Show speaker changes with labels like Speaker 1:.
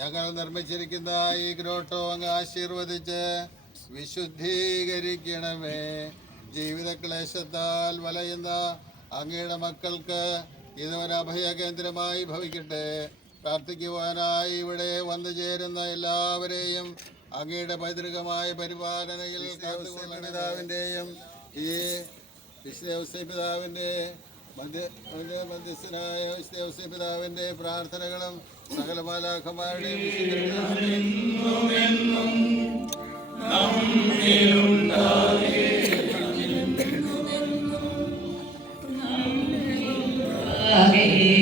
Speaker 1: ഞങ്ങൾ നിർമ്മിച്ചിരിക്കുന്ന ഈ ഗ്രോട്ടോ അങ്ങ് ആശീർവദിച്ച് വിശുദ്ധീകരിക്കണമേ. ജീവിത ക്ലേശത്താൽ വലയുന്ന അങ്ങയുടെ മക്കൾക്ക് ഇത് ഒരു അഭയകേന്ദ്രമായി ഭവിക്കട്ടെ. പ്രാർത്ഥിക്കുവാനായി ഇവിടെ വന്നു ചേരുന്ന എല്ലാവരെയും അങ്ങയുടെ പൈതൃകമായ പരിപാലനയിൽ പിതാവിന്റെയും ഈ വിശുദ്ധ പിതാവിന്റെ മധ്യസ്ഥനായ വിശ്വസ്യ പിതാവിന്റെ പ്രാർത്ഥനകളും സകല ബാലാഖമാരുടെയും Okay.